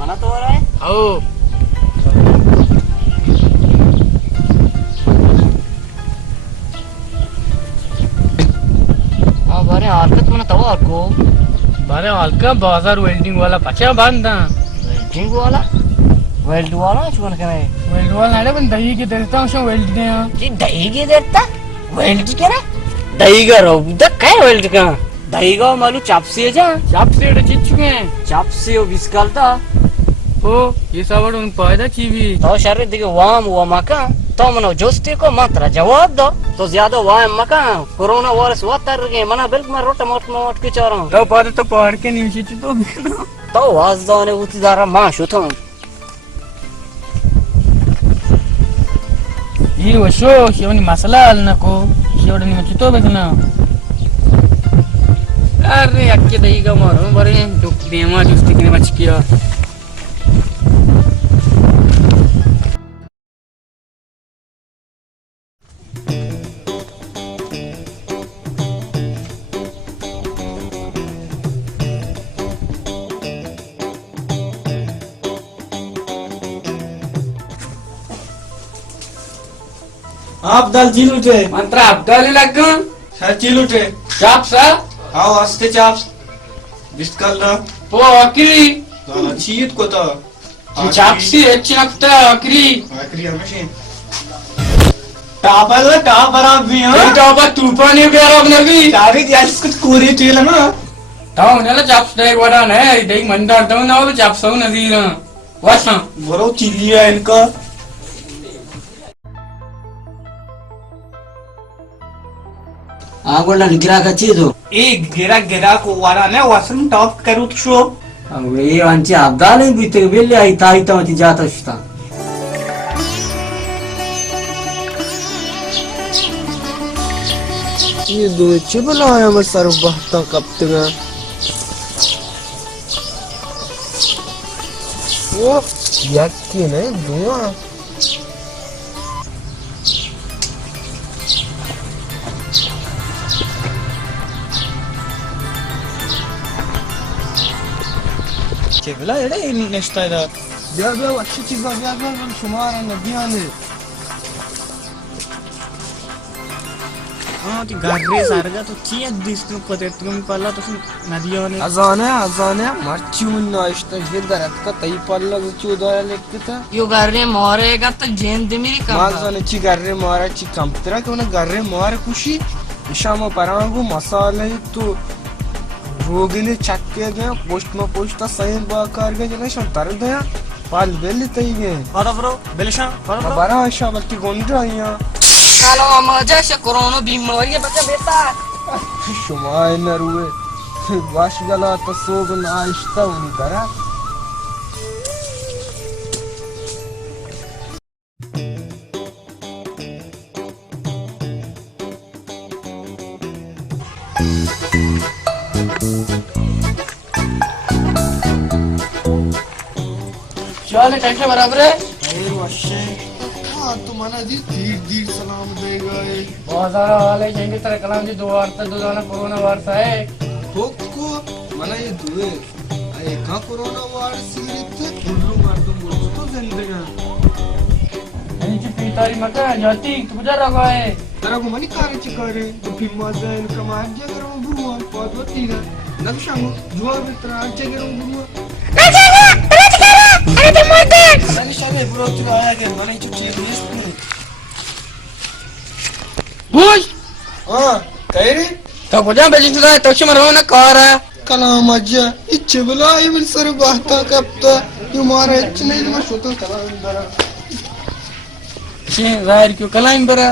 मना तो हो रहा है। आओ बारे हरकत मना तवा आपको बारे हल्का बाजार वेल्डिंग वाला पचा बांधा वेल्ड वाला चुन करे वेल्ड वाला है पण दही की देता हूं वेल्ड दे जी दही की देता वेल्ड करे दही का रो काय वेल्ड का दही का मालू चापसी है जा चापसे एडे चिचुके चापसी ओ बिस्कालता ओ ये सावड उन पायदा चीवी तो शरीर दिखे वाम हुआ मका तो मनो जोस्ती को मात्रा जवाब दो तो ज्यादा वाम मका कोरोना वायरस वातर के मना बिल्कुल मैं रोट मोट के चारों तो पाद तो पहाड़ के नीचे तो वाज दो ने उतदारा मां शुतो ये वशो शिवनी मसाला नको शिवडनी मचितो बेकना अरे अक्के दही का मारो बरे दुख देमा जुस्ती के बच किया आप दाल चील उठे मंत्र अब्दाली लग्गू सर चील उठे चाप सा आओ हस्ते चाप बिस्कल ना पो अकरी चीत को तो चापसी ಹೆಚ್ಚಿನಕ್ತ ಅಕರಿ आखिरी हमेशा टापर आप भी हां टापर तूफानी बेरब नबी तारीख यास कुछ कोरी चील ना ताऊ नेला चाप्स डे वडा ने दे मंदार दो ना चाप्स नदी ना वासा बरो चिलिया इनका आगोला गिरा का चीज हो एक गिरा को वारा ने वासन टॉप करू शो अवे आंची अब्दाली बीते बेले आई ताई तमती जाता शिता ये दो चिबला है मैं सर बहता कब तक वो यकी नहीं दुआ चिबला एडे नेक्स्ट टाइम या अच्छी चीज या शुमार नबियां ने हां ती गारे सारगा तो चीज दिसतो पते तुम पल्ला तो नदियों ने अजाने मर्ची मुन नाश्ता ये दरत का तई पल्ला चूदा लेकता यो गारे मोरेगा तो जेन दिमिरी का मागने ची गारे मारा ची कंपतरा के उन्हें गारे मार खुशी इशामा परांगु मसाले तो रोगिने चक्के गया पोस्ट में पोस्ट सही बाकार गया जने शो तर दया पाल बेली तई गए बरो बेलशा बरा आशा बल्कि गोंडा आया कालो मजा से कोरोना बीमारी बच्चा बेटा शुमाय न रुए वाश गला तसोग नाश्ता उन करा चल टेंशन बराबर है अरे वशे हां तो मना जी धीर सलाम देगा ये बहुत सारा वाले कहेंगे तेरे कलाम जी 2 वार्ता 2 जाना कोरोना वार्ता है होको मना ये दुए आए का कोरोना वार सीरित गुल्लू मार तुम बोल तो जिंदगी नीचे पीतारी मका जाती तू बुझा रहा है तेरा को मनी कार चिकारे तो फिर मजा इनका मार जा करो बुआ बहुत होती है नक्शा जुआ मित्र आज करो बुआ अरे तो मर गए मैंने शायद ब्रो तू आया के मैंने छुट्टी ली इसने बुझ हां कह रे तो बुझा बेजी तुला तो मरो ना कार है कलाम अज्जा इच्छे बुला ये मिल सर बाता कपता यू मारे इच्छे नहीं मैं सोता कलाम बरा शी जाहिर क्यों कलाम बरा